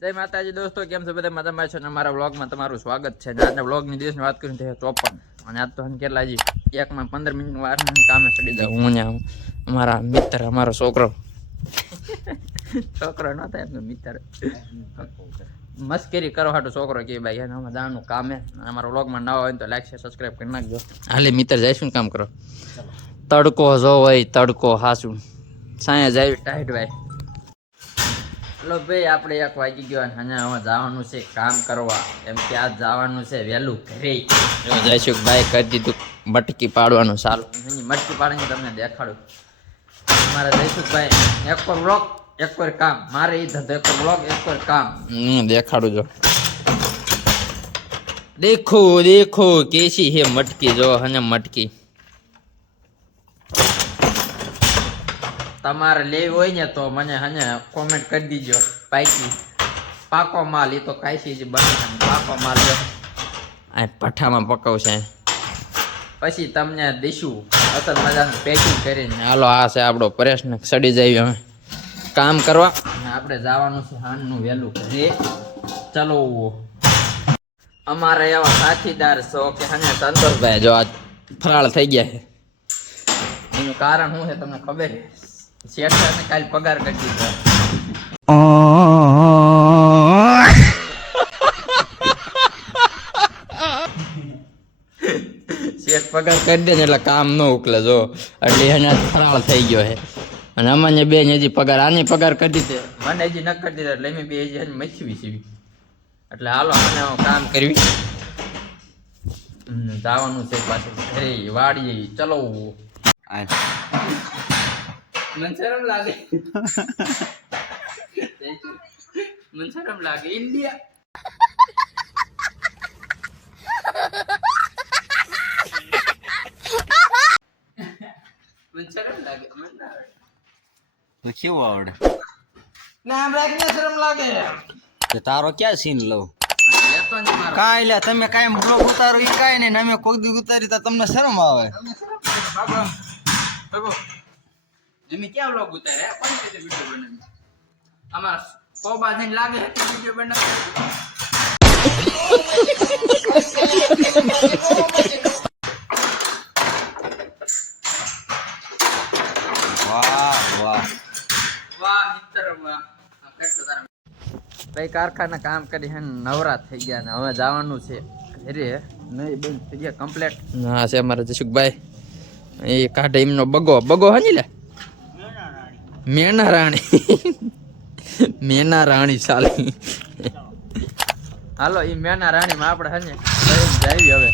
જય માતાજી દોસ્તો, કેમ છો બધા મજામાં છો અમારા વ્લોગમાં તમારું સ્વાગત છે. આજના વ્લોગની દિવસની વાત કરીને છે ચોપન. અને આજ તો કેટલા હજી? એકમાં પંદર મિનિટ વાર કામે ચડી જાઉં હું ને અમારા મિત્ર, અમારો છોકરો. છોકરો ન થાય એમનો મિત્ર. મસ્કરી કરો હાટું છોકરો કે ભાઈ, એને આમાં જવાનું કામે અમારા વ્લોગમાં ના હોય તો લાઈક શેર સબસ્ક્રાઈબ કરી નાખજો. હાલે મિત્ર, જઈશું કામ કરો. તડકો જો હોય તડકો હાસું. સાયા જાય ટાઈટ ભાઈ. હલો ભાઈ આપણે એક વાગી ગયો અને અહીંયા હવે જવાનું છે કામ કરવા. એમ કે આજ જવાનું છે વહેલું ઘરે. જયસુખ ભાઈ કરી દીધું મટકી પાડવાનું સારું એની મટકી પાડીને તમને દેખાડું. મારા જયસુખભાઈ એક પર બ્લોક એક પર કામ. મારે એ ધંધો એક પર બ્લોક એક પર કામ. હું દેખાડું જો. દેખો દેખો કેસી હે મટકી જો અને મટકી. તમારે લેવી હોય ને તો મને હને કોમેન્ટ કરી દીજો. પાકી. પાકો માલ એ તો કાંઈ જ બને પાકો માલ આ પઠામાં પકવશે. પછી તમને દઈશું. અસલ મજાનું પેકિંગ કરીને. હાલો આ છે આપણો પ્રશ્ન. સડી જાય અમે કામ કરવા? આપણે જવાનું છે હાનનું વહેલું ઘરે. ચલો. અમારે એવા સાથીદાર છો કે હને સંતોષભાઈ જો આ ફરાળ થઈ ગયા છે. એનું કારણ શું છે તમને ખબર છે? શેઠને કાલ પગાર કરી દીધો શેઠ પગાર કરી દે ને એટલે કામ ન ઉકલે જો. એટલે એને ફરાળ થઈ ગયો છે. અને અમાન્ય બેન હજી પગાર આની પગાર કરી દીધે. મને હજી ન કરી દીધા એટલે એમ બે હજી મચવી સીવી એટલે હાલો મને કામ કરવી. જવાનું છે પાછું વાડી વાડીએ. ચલો. મને શરમ લાગે મને શરમ લાગે. ઇન્ડિયા મને શરમ લાગે. મને ના આવડે. કેવું આવડે? ના આમ રાખને શરમ લાગે. તારો ક્યાં સીન લઉં? કાંઈ લે તમે કાંઈ બ્લોગ ઉતારો એ કાંઈ નહીં. ને અમે કોક દી ઉતારી તો તમને શરમ આવે તમને શરમ લાગે, બાબા. બાબુ, તમે ક્યાં vlog ઉતારે કોણ રીતે video બનાવી? આમાં કોબા થઈને લાગે કે video બનાવે? વાહ વાહ વાહ. વાહ આ કેટલો તારા ભાઈ કારખાના કામ કરી નવરા થઈ ગયા ને હવે જવાનું છે ઘરે. નહીં બેન થઈ ગયા કમ્પ્લેટ હા છે અમારા જશુકભાઈ. એ કાઢે એમનો બગો. બગો હની લે? મેના રાણી. મેના રાણી સાલી હાલો એ મેના રાણીમાં આપણે હને જાવી હવે.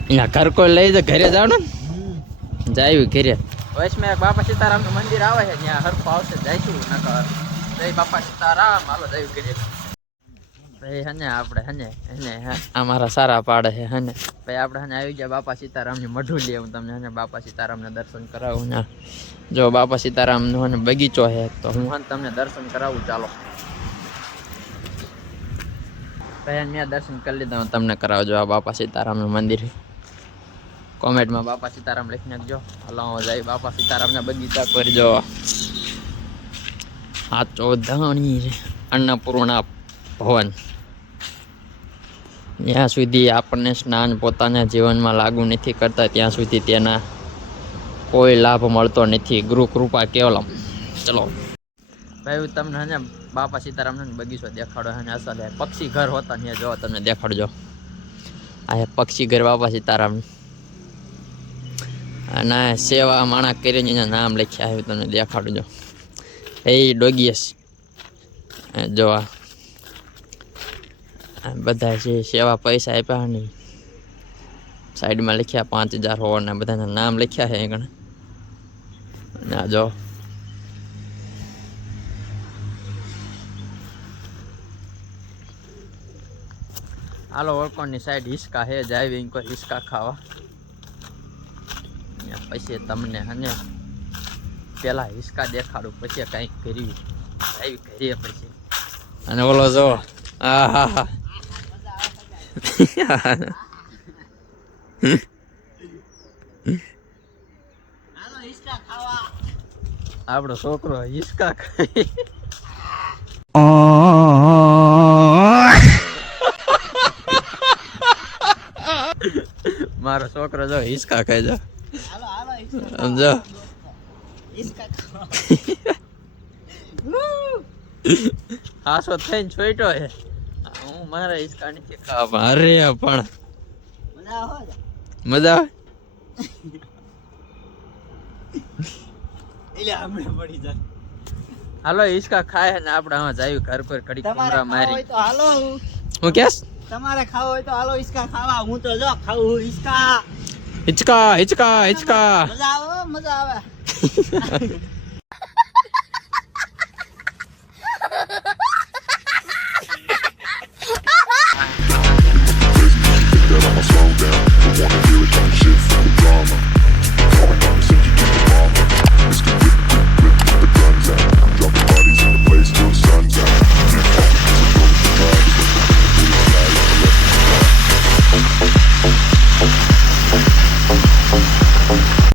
અહીંયા ઘર કોઈ લઈ જાય ઘરે જાવ ને? જાવી ઘરે. વચમાં બાપા સીતારામ સીતારામનું મંદિર આવે છે ત્યાં હરખું આવશે જઈશું નકર. જય બાપા સીતારામ હાલો જયું કરીએ ભાઈ હને આપણે હને હ- અમારા સારા પાડે છે હને. ભાઈ આપણે હને આવી ગયા બાપા સીતારામની મઢું લઈએ હું તમને હને બાપા સીતારામને દર્શન કરાવું ને જો બાપા સીતારામનો હને બગીચો છે તો હું હને તમને દર્શન કરાવું ચાલો. ભાઈ મેં દર્શન કરી લીધા હું તમને કરાવજો આ બાપા સીતારામનું મંદિર કોમેન્ટમાં બાપા સીતારામ લખી નાખજો. હલો જય બાપા સીતારામના બગીચા કરજો આ ચૌધાણી અન્નપૂર્ણા ભવન. જ્યાં સુધી આપણને સ્નાન પોતાના જીવનમાં લાગુ નથી કરતા, ત્યાં સુધી તેના કોઈ લાભ મળતો નથી. ગુરુ કૃપા કેવલમ. ચલો. ભાઈ તમને ને બાપા સીતારામ બગીચો દેખાડો અને અસલ પક્ષી ઘર હોતા ને જો તમને દેખાડજો. આ પક્ષી ઘર બાપા સીતારામ. અને સેવા માણા કરીને એના નામ લખ્યા છે તમને દેખાડજો. એ ડોગીએસ જો આ આ. બધા છે સેવા પૈસા આપ્યા નહીં સાઈડમાં લખ્યા પાંચ હજાર હોવાના બધાના નામ લખ્યા છે આગળ અને આ જો. હાલો ઓળકોણની સાઈડ હિસકા છે, જાવી કોઈ હિસકા ખાવા. ને પછી તમને હને પેલા હિસકા દેખાડું, પછી કંઈક કરી આવી કરીએ પછી. અને ઓલો જો, આ હા હા. Yan. આપણો છોકરો હિસકા ખાઈ. મારો છોકરો જો હિસકા ખાઈ જો. હાસો થઈને છોઈટો હે. મારા હિસકા નથી ખાવા અરે પણ. મજા આવે મજા આવે? એટલે આપણે પડી જાય. હાલો હિસકા ખાય ને આપણે આમાં જાયું ઘર પર કડી તમારે કુમરા મારી. તો હાલો હું. કેસ? તમારે ખાવું હોય તો હાલો ઈસકા ખાવા. હું તો જો ખાવું ઈસકા હિચકા હિચકા હિચકા. મજા આવે મજા આવે.